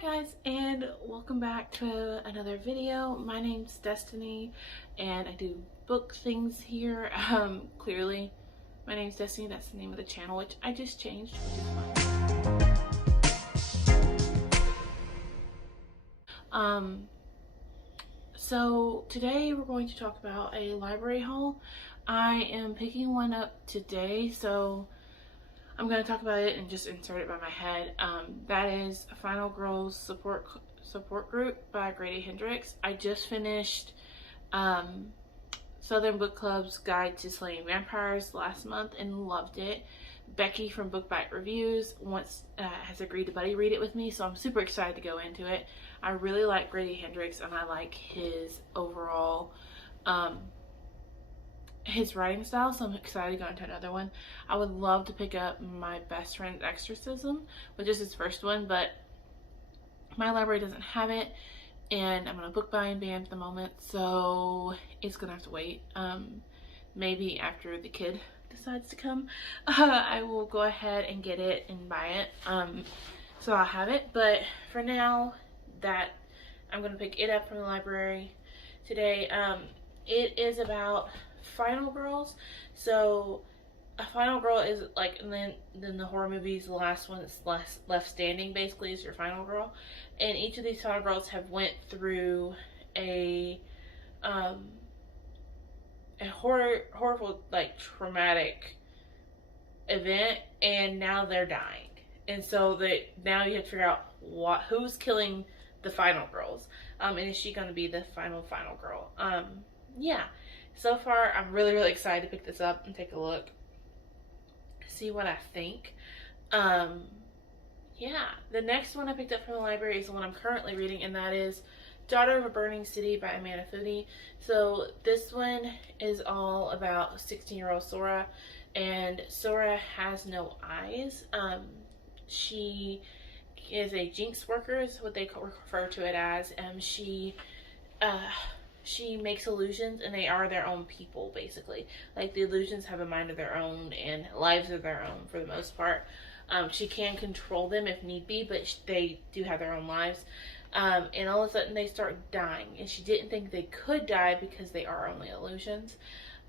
Hi guys, and welcome back to another video. My name's Destiny and I do book things here. Clearly my name's Destiny, that's the name of the channel, which I just changed, which is fine. So today we're going to talk about a library haul. I am picking one up today, so I'm going to talk about it and just insert it by my head. That is Final Girls Support Group by Grady Hendrix. I just finished Southern Book Club's Guide to Slaying Vampires last month and loved it. Becky from Book Bite Reviews has agreed to buddy read it with me, so I'm super excited to go into it. I really like Grady Hendrix and I like his overall his writing style, so I'm excited to go into another one. I would love to pick up My Best Friend's Exorcism, which is his first one, but my library doesn't have it and I'm on a book buying ban at the moment, so it's gonna have to wait. Maybe after the kid decides to come, I will go ahead and get it and buy it, so I'll have it. But for now, that I'm gonna pick it up from the library today. It is about final girls. So a final girl is like, and then the horror movies, the last one that's left standing basically is your final girl, and each of these final girls have went through a horrible, like, traumatic event, and now they're dying, and so now you have to figure out who's killing the final girls, and is she going to be the final girl? Yeah, so far I'm really excited to pick this up and take a look, see what I think. Yeah, the next one I picked up from the library is the one I'm currently reading, and that is Daughter of a Burning City by Amanda Foody. So this one is all about 16-year-old Sora, and Sora has no eyes. She is a jinx worker, is what they refer to it as. She makes illusions, and they are their own people, basically. Like, the illusions have a mind of their own and lives of their own for the most part. She can control them if need be, but they do have their own lives. And all of a sudden they start dying, and she didn't think they could die because they are only illusions.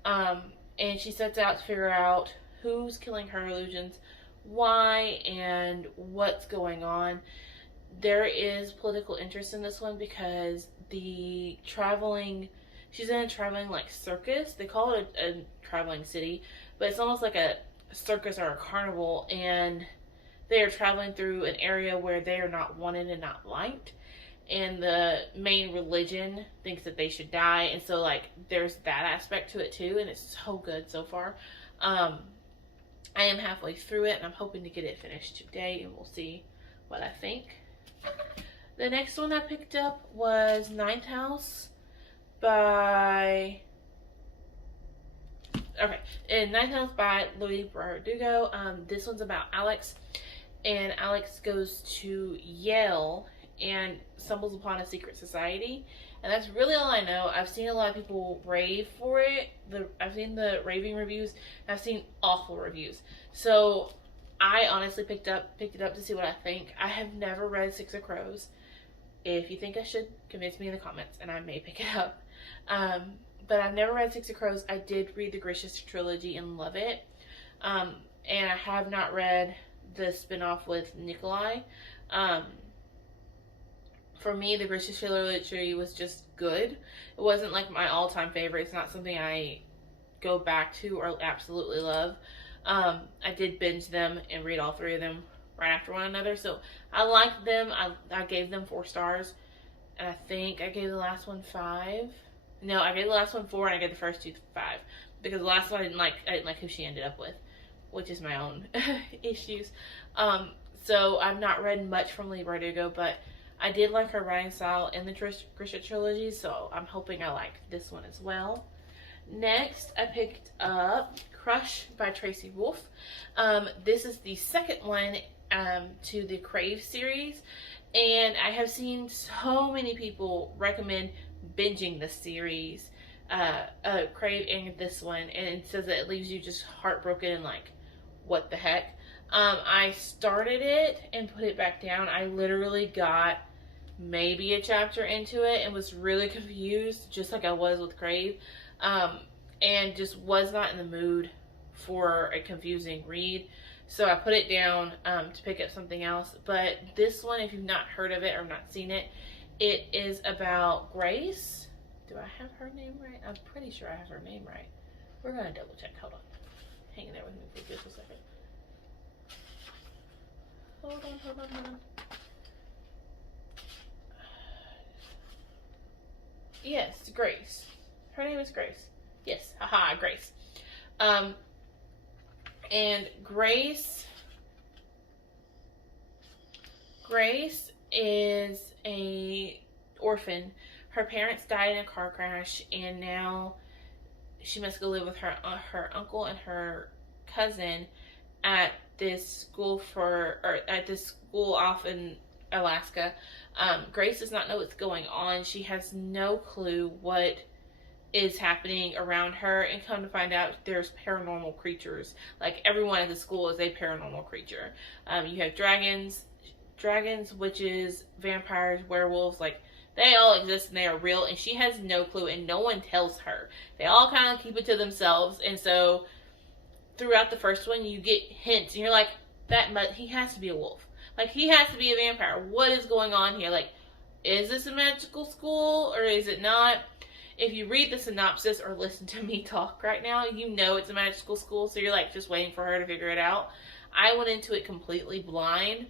And she sets out to figure out who's killing her illusions, why, and what's going on. There is political interest in this one because she's in a traveling, like, circus. They call it a traveling city, but it's almost like a circus or a carnival, and they are traveling through an area where they are not wanted and not liked, and the main religion thinks that they should die, and so, like, there's that aspect to it too, and it's so good so far. I am halfway through it, and I'm hoping to get it finished today, and we'll see what I think. The next one I picked up was Ninth House by Louis Bardugo. This one's about Alex, and Alex goes to Yale and stumbles upon a secret society, and that's really all I know. I've seen a lot of people rave for it. I've seen the raving reviews, and I've seen awful reviews, so I honestly picked it up to see what I think. I have never read Six of Crows. If you think I should, convince me in the comments and I may pick it up. But I've never read Six of Crows. I did read the Gracious trilogy and love it. And I have not read the spin-off with Nikolai. For me, the Gracious trilogy was just good. It wasn't like my all-time favorite. It's not something I go back to or absolutely love. I did binge them and read all three of them right after one another, so I liked them. I gave them 4 stars, and I think I gave the last one 5. No, I gave the last one 4, and I gave the first 2 5, because the last one I didn't like who she ended up with, which is my own issues. So I've not read much from Lee Bardugo, but I did like her writing style in the Grisha trilogy, so I'm hoping I like this one as well. Next, I picked up Crush by Tracy Wolff. This is the second one to the Crave series, and I have seen so many people recommend binging the series, Crave and this one, and it says that it leaves you just heartbroken and like, what the heck. I started it and put it back down. I literally got maybe a chapter into it and was really confused, just like I was with Crave, and just was not in the mood for a confusing read. So I put it down to pick up something else. But this one, if you've not heard of it or not seen it, it is about Grace. Do I have her name right? I'm pretty sure I have her name right. We're going to double check. Hold on. Hang in there with me for just a second. Hold on. Yes, Grace. Her name is Grace. Yes, haha, Grace. And Grace is a orphan. Her parents died in a car crash, and now she must go live with her uncle and her cousin at this school off in Alaska. Grace does not know what's going on. She has no clue what is happening around her, and come to find out there's paranormal creatures. Like, everyone at the school is a paranormal creature. You have dragons, witches, vampires, werewolves, like, they all exist and they are real, and she has no clue, and no one tells her. They all kind of keep it to themselves, and so throughout the first one, you get hints, and you're like, he has to be a wolf. Like, he has to be a vampire. What is going on here? Like, is this a magical school, or is it not? If you read the synopsis or listen to me talk right now, you know it's a magical school, so you're like just waiting for her to figure it out. I went into it completely blind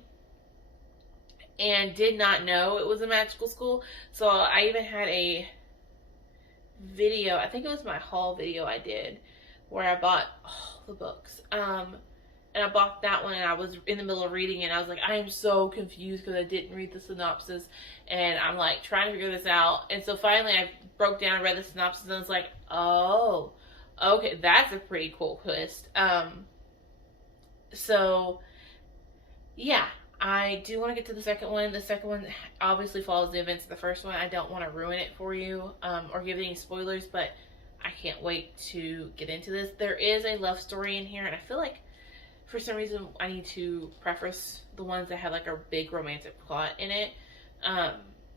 and did not know it was a magical school. So I even had a video, I think it was my haul video I did, where I bought all the books. And I bought that one, and I was in the middle of reading it, and I was like, I am so confused because I didn't read the synopsis, and I'm like trying to figure this out. And so finally I broke down and read the synopsis, and I was like, oh, okay, that's a pretty cool twist. So yeah, I do want to get to the second one. The second one obviously follows the events of the first one. I don't want to ruin it for you, or give any spoilers, but I can't wait to get into this. There is a love story in here, and I feel like for some reason I need to preface the ones that have like a big romantic plot in it.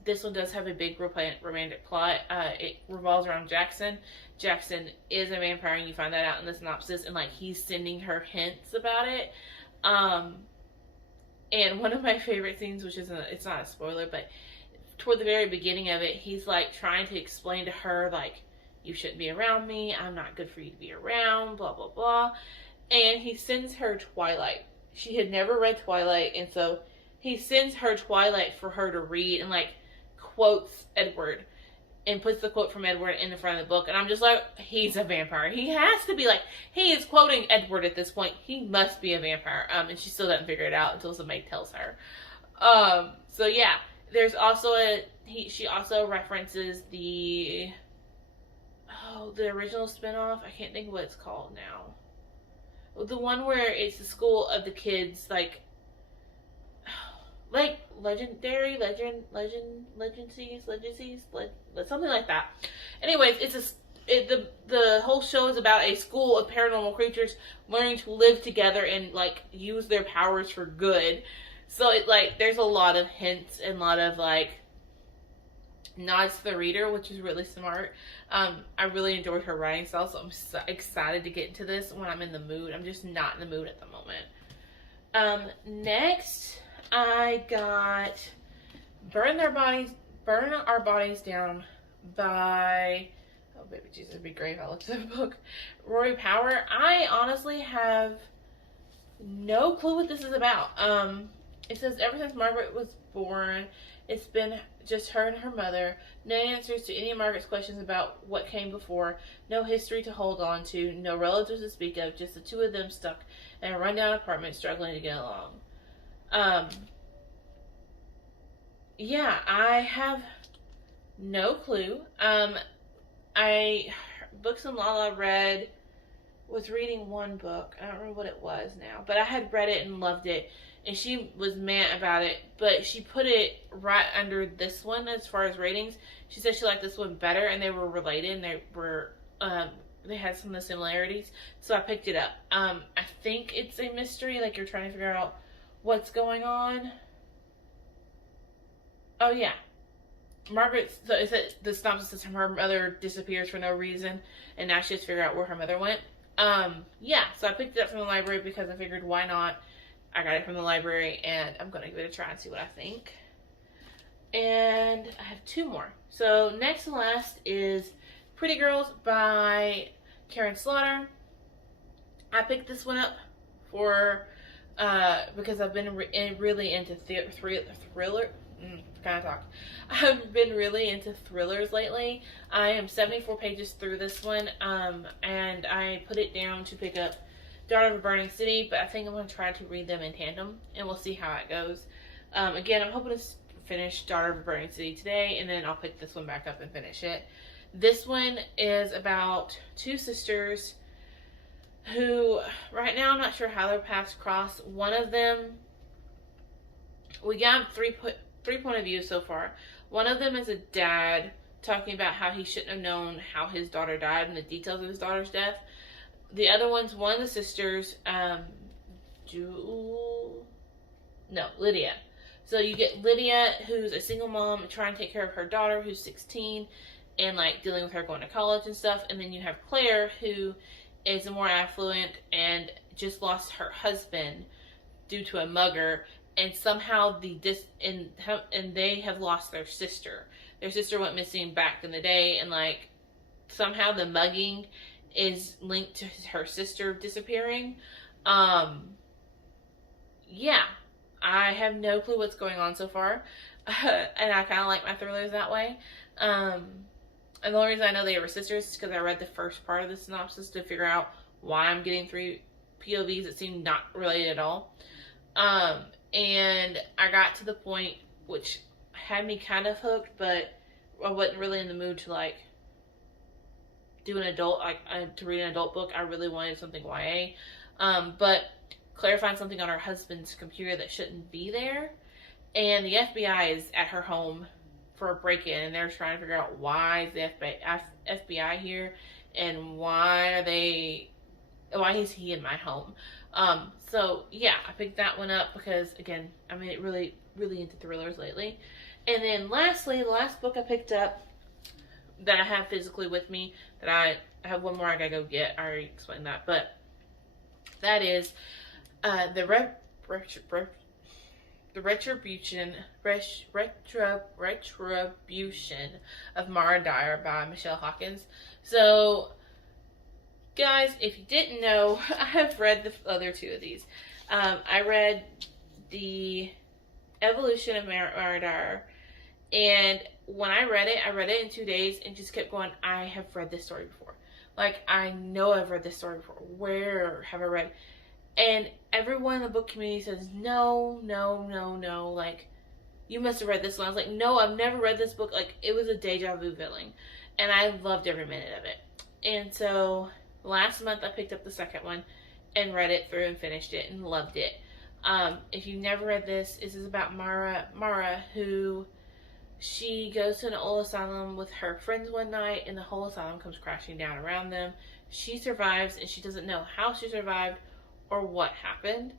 This one does have a big romantic plot. It revolves around Jackson. Jackson is a vampire, and you find that out in the synopsis, and like he's sending her hints about it. And one of my favorite scenes, which it's not a spoiler, but toward the very beginning of it, he's like trying to explain to her, like, you shouldn't be around me, I'm not good for you to be around, blah blah blah. And he sends her Twilight. She had never read Twilight, and so he sends her Twilight for her to read, and like quotes Edward and puts the quote from Edward in the front of the book. And I'm just like, he's a vampire. He has to be, like, he is quoting Edward at this point. He must be a vampire. And she still doesn't figure it out until somebody tells her. So yeah, there's also she also references the original spinoff. I can't think of what it's called now. The one where it's the school of the kids, like something like that. Anyways, the whole show is about a school of paranormal creatures learning to live together and like use their powers for good. So it like there's a lot of hints and a lot of like nods to the reader, which is really smart. I really enjoyed her writing style, so I'm so excited to get into this when I'm in the mood. I'm just not in the mood at the moment. Next, I got Burn Our Bodies Down by, oh baby Jesus, it'd be great if I looked at the book, Rory Power. I honestly have no clue what this is about. It says, ever since Margaret was born, it's been just her and her mother. No answers to any of Margaret's questions about what came before. No history to hold on to. No relatives to speak of. Just the two of them stuck in a rundown apartment struggling to get along. Yeah, I have no clue. Books and Lala was reading one book. I don't remember what it was now, but I had read it and loved it, and she was mad about it, but she put it right under this one as far as ratings. She said she liked this one better, and they were related, and they were they had some of the similarities, so I picked it up. I think it's a mystery, like you're trying to figure out what's going on. Oh yeah, Margaret. So is it the synopsis says her mother disappears for no reason, and now she has to figure out where her mother went. Yeah, so I picked it up from the library because I figured why not. I got it from the library, and I'm gonna give it a try and see what I think. And I have two more. So next and last is Pretty Girls by Karen Slaughter. I picked this one up for because I've been really into thriller. Kind of talk. I've been really into thrillers lately. I am 74 pages through this one, and I put it down to pick up Daughter of a Burning City, but I think I'm going to try to read them in tandem, and we'll see how it goes. Again, I'm hoping to finish Daughter of a Burning City today, and then I'll pick this one back up and finish it. This one is about two sisters who, right now, I'm not sure how their paths cross. One of them, we got three point of view so far. One of them is a dad talking about how he shouldn't have known how his daughter died and the details of his daughter's death. The other one's one of the sisters, Lydia. So you get Lydia, who's a single mom trying to take care of her daughter, who's 16, and like dealing with her going to college and stuff. And then you have Claire, who is more affluent and just lost her husband due to a mugger. And somehow and they have lost their sister. Their sister went missing back in the day, and like somehow the mugging is linked to her sister disappearing. Yeah, I have no clue what's going on so far, and I kind of like my thrillers that way. And the only reason I know they were sisters is because I read the first part of the synopsis to figure out why I'm getting three POVs that seem not related at all. And I got to the point which had me kind of hooked, but I wasn't really in the mood to like do an adult, to read an adult book. I really wanted something YA. But Claire finds something on her husband's computer that shouldn't be there, and the FBI is at her home for a break-in, and they're trying to figure out why is the FBI here, and why is he in my home? So yeah, I picked that one up because again, I'm really, really into thrillers lately. And then lastly, the last book I picked up that I have physically with me, that I have one more I gotta go get. I already explained that, but that is the Retribution of Mara Dyer by Michelle Hawkins. So guys, if you didn't know, I have read the other two of these. I read the Evolution of Mara Dyer, and when I read it in 2 days and just kept going, I have read this story before. Like, I know I've read this story before. Where have I read? And everyone in the book community says, no, like, you must have read this one. I was like, no, I've never read this book. Like, it was a deja vu feeling, and I loved every minute of it. And so last month I picked up the second one and read it through and finished it and loved it. If you've never read this is about Mara, who she goes to an old asylum with her friends one night, and the whole asylum comes crashing down around them. She survives, and she doesn't know how she survived or what happened.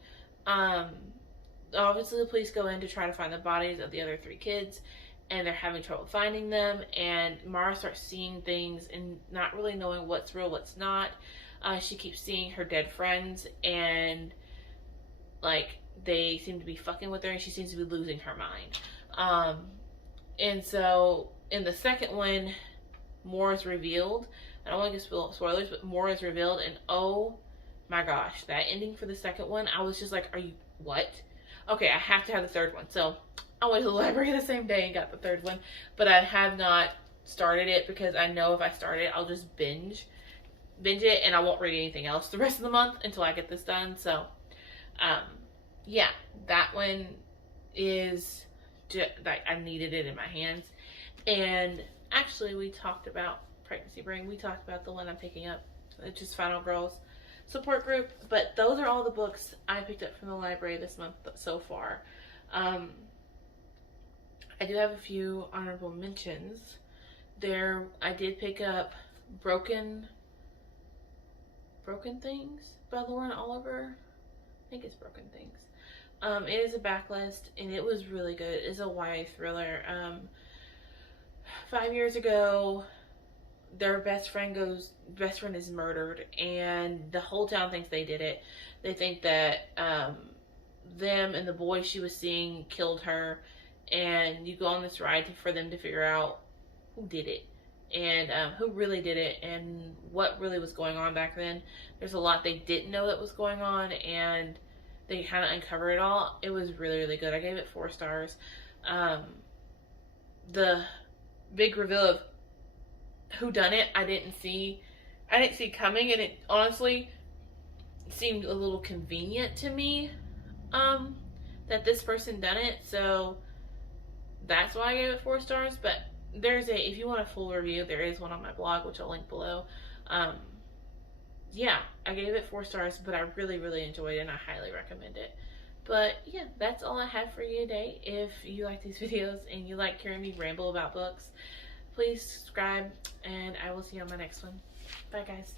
Obviously the police go in to try to find the bodies of the other three kids, and they're having trouble finding them, and Mara starts seeing things and not really knowing what's real, what's not. She keeps seeing her dead friends, and like they seem to be fucking with her, and she seems to be losing her mind. And so in the second one, more is revealed. I don't want to give spoilers, but more is revealed, and oh my gosh, that ending for the second one, I was just like, are you, what? Okay, I have to have the third one. So I went to the library the same day and got the third one, but I have not started it because I know if I start it, I'll just binge it, and I won't read anything else the rest of the month until I get this done. So yeah, that one is just like, I needed it in my hands. And actually, we talked about Pregnancy Brain. We talked about the one I'm picking up. It's just Final Girls support group. But those are all the books I picked up from the library this month so far. I do have a few honorable mentions. I did pick up Broken Broken Things by Lauren Oliver. I think it's Broken Things. It is a backlist, and it was really good. It's a YA thriller. 5 years ago, their best friend is murdered, and the whole town thinks they did it. They think that them and the boy she was seeing killed her, and you go on this ride for them to figure out who did it, and who really did it, and what really was going on back then. There's a lot they didn't know that was going on, and they kind of uncover it all. It was really, really good. I gave it 4 stars. The big reveal of who done it, I didn't see coming, and it honestly seemed a little convenient to me that this person done it. So that's why I gave it 4 stars. But if you want a full review, there is one on my blog, which I'll link below. Yeah, I gave it 4 stars, but I really, really enjoyed it, and I highly recommend it. But yeah, that's all I have for you today. If you like these videos and you like hearing me ramble about books, please subscribe, and I will see you on my next one. Bye, guys.